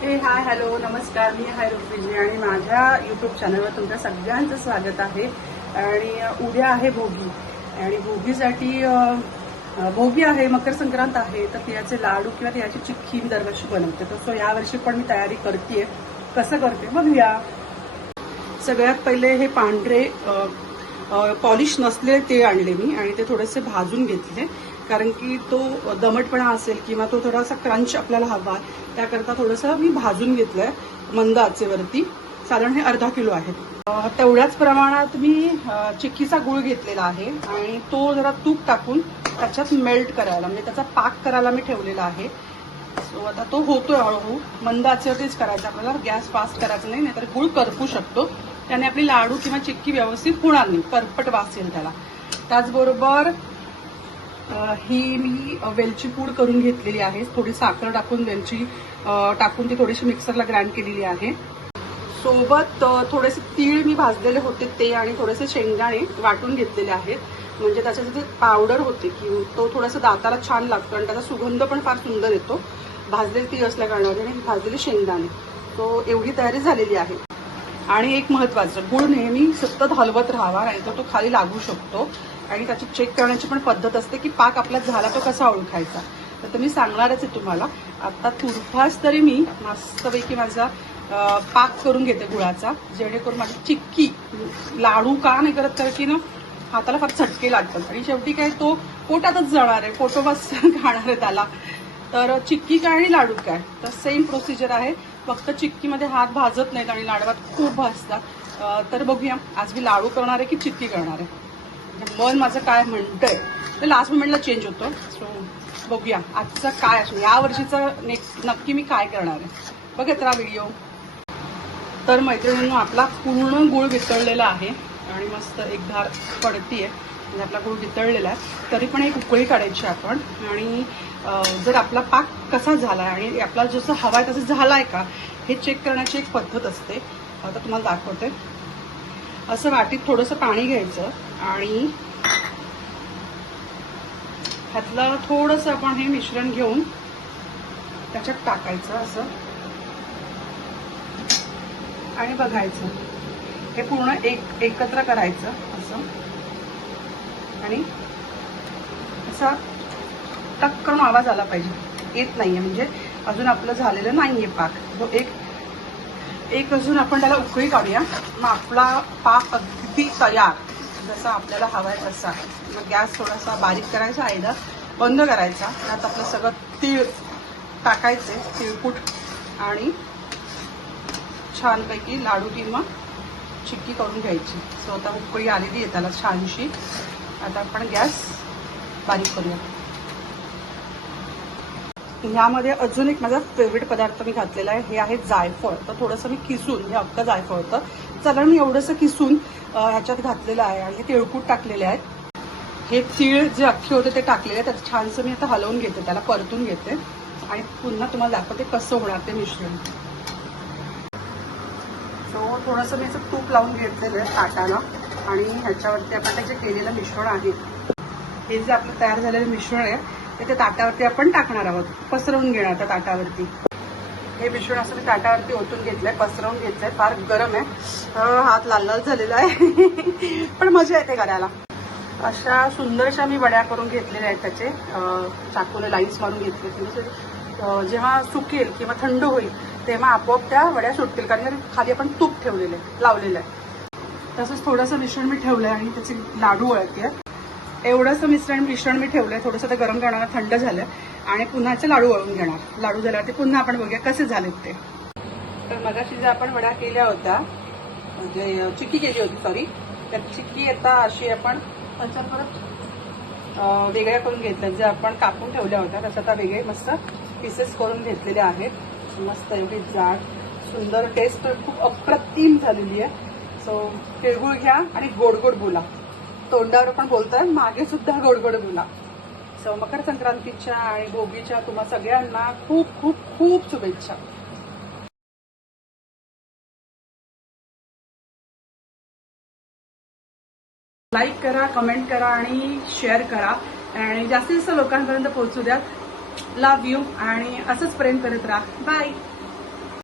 हे hi hello नमस्कार. मी हाय rupees आणि माझ्या युट्यूब चॅनलवर तुमच्या सगळ्यांचं स्वागत आहे. आणि उद्या आहे भोगी. आणि भोगीसाठी भोगी आहे मकर संक्रांत आहे तर तिळाचे लाडू किंवा तिळाची चिक्की मी दरवर्षी बनवते. तर सो यावर्षी पण मी तयारी करते कसं करते? बघूया. सगळ्यात पहिले हे पांढरे पॉलिश नसलेले ते आणले मी आणि ते थोडेसे भाजून घेतले. कारण की तो दमटपणा असेल किंवा तो थोडासा क्रंच आपल्याला हवा त्याकरता थोडंसं मी भाजून घेतलंय मंद आचेवरती साधारण हे अर्धा किलो आहे. तेवढ्याच प्रमाणात मी चिक्कीचा गुळ घेतलेला आहे आणि तो जरा तूप टाकून त्याच्यात मेल्ट करायला म्हणजे त्याचा पाक करायला मी ठेवलेला आहे. सो आता तो होतोय हळूहळू. मंद आचेवरतीच करायचा आपल्याला. गॅस फास्ट करायचा नाही नाहीतर गुळ करपू शकतो. त्याने आपली लाडू किंवा चिक्की व्यवस्थित होणार नाही. करपट वास येईल त्याला. त्याचबरोबर ही मी वेलची पूड करून घेतलेली आहे. थोडी साखर टाकून वेलची टाकून ती थोडीशी मिक्सरला ग्राइंड केलेली आहे. सोबत थोडेसे तीळ मी भाजलेले होते ते आणि थोडेसे शेंगदाणे वाटून घेतलेले आहेत. म्हणजे त्याचे जे पावडर होते की तो थोडासा दाताला छान लागतो आणि त्याचा सुगंध पण फार सुंदर येतो. भाजलेले तीळ असल्या कारणाने आणि भाजलेले शेंगदाणे. तो एवढी तयारी झालेली आहे. आणि एक महत्वाचं गुळ नेहमी सतत हलवत राहावा नाहीतर तो खाली लागू शकतो. आणि त्याची चेक करण्याची पण पद्धत असते की पाक आपला झाला तो कसा ओळखायचा. तर ते मी सांगणारच आहे तुम्हाला. आता तुरफास तरी मी मस्तपैकी माझा पाक करून घेते गुळाचा जेणेकरून माझी चिक्की लाडू का नाही करत तर की ना हाताला फार चटके लागतात. आणि शेवटी काय तो पोटातच जाणार आहे पोटोबाच खाणार आहे त्याला. तर चिक्की काय आणि लाडू काय? तर सेम प्रोसिजर आहे. फक्त चिक्कीमध्ये हात भाजत नाहीत आणि लाडवात खूप भाजतात. तर बघूया आज मी लाडू करणार आहे की चिक्की करणार आहे? म्हणजे मन माझं काय म्हणतंय ते लास्ट मोमेंटला चेंज होतो. सो बघूया आजचं काय असं या वर्षीचं नेक्स्ट नक्की मी काय करणार आहे? बघत राहा व्हिडिओ तर मैत्रिणींनो आपला पूर्ण गुळ वितळलेला आहे आणि मस्त एक धार आहे म्हणजे आपला गुळ वितळलेला आहे. तरी पण एक उकळी काढायची आपण. आणि जर आपला पाक कसा झाला आहे आणि आपला जसं हवा आहे तसं झाला आहे का हे चेक करण्याची एक पद्धत असते. आता तुम्हाला दाखवते. असं वाटीत थोडंसं पाणी घ्यायचं आणि ह्यातलं थोडंसं आपण हे मिश्रण घेऊन त्याच्यात टाकायचं असं. आणि बघायचं. हे पूर्ण एक एकत्र करायचं असं. आणि असा टक्कन आवाज आला पाहिजे. येत नाहीये म्हणजे अजून आपलं झालेलं नाहीये पाक. जो एक एक अजून आपण त्याला उकळी काढूया. मग आपला पाक अगदी तयार जसा आपल्याला हवाय तसा. मग गॅस थोडासा बारीक करायचा आयदा बंद करायचा. त्यात आपलं सगळं तीळ टाकायचे तिळकूट आणि छानपैकी लाडू किंवा चिक्की करून घ्यायची. सो आता उकळी आलेली आहे त्याला छानशी. आता आपण गॅस बारीक करूया. ह्यामध्ये अजून एक माझा फेवरेट पदार्थ मी घातलेला आहे हे आहे जायफळ. तर थोडंसं मी किसून हे अख्खं जायफळ होतं. चला मी एवढंसं किसून ह्याच्यात घातलेलं आहे आणि हे तिळकूट टाकलेले आहेत. हे तीळ जे अख्खे होते ते टाकलेले आहेत. त्याचं छानसं मी आता हलवून घेते त्याला परतून घेते. आणि पुन्हा तुम्हाला दाखवते कसं होणार ते मिश्रण. सो थोडंसं मी असं तूप लावून घेतलेलं आहे ताटाला. आणि ह्याच्यावरती आपण ते जे केलेलं मिश्रण आहे हे जे आपलं तयार झालेलं मिश्रण आहे ते त्या ताटावरती आपण टाकणार आहोत. पसरवून घेणार त्या ताटावरती. हे मिश्रण असं मी ताटावरती ओतून घेतलंय पसरवून घेतलंय. फार गरम आहे. हात लाल लाल झालेला आहे. पण मजा येते करायला. अशा सुंदरशा मी वड्या करून घेतलेल्या आहेत त्याचे. चाकूने लाईन्स मारून घेतले म्हणजे, जेव्हा सुकेल किंवा थंड होईल तेव्हा आपोआप त्या वड्या सुटतील. कारण खाली आपण तूप ठेवलेलं आहे लावलेलं आहे. तसंच थोडंसं मिश्रण मी ठेवलंय आणि त्याचे लाडू वळते एवढंसं मिश्रण मिश्रण मी ठेवलंय थोडंसं ते गरम करणार थंड झालं आणि पुन्हाचे लाडू वळून घेणार. लाडू झाल्यावरती पुन्हा आपण बघूया कसे झालेत ते. तर मगाशी जे आपण वडा केल्या होत्या म्हणजे चिक्की केली होती सॉरी तर चिक्की आता अशी आपण त्याच्या परत वेगळ्या करून घेतल्या जे आपण कापून ठेवल्या होत्या तसं आता वेगळे मस्त पीसेस करून घेतलेले आहेत. मस्त एवढी जाड सुंदर टेस्ट खूप अप्रतिम झालेली आहे. सो तिळगुळ घ्या आणि गोड गोड बोला. तोंडावर पण बोलताय मागे सुद्धा गोड गोड बोला. सो मकर संक्रांतीच्या आणि भोगीच्या तुम्हा सगळ्यांना खूप खूप खूप शुभेच्छा. लाईक करा कमेंट करा आणि शेअर करा. आणि जास्तीत जास्त लोकांपर्यंत पोहोचू द्या लव्ह यू आणि असंच प्रेम करत राहा. बाय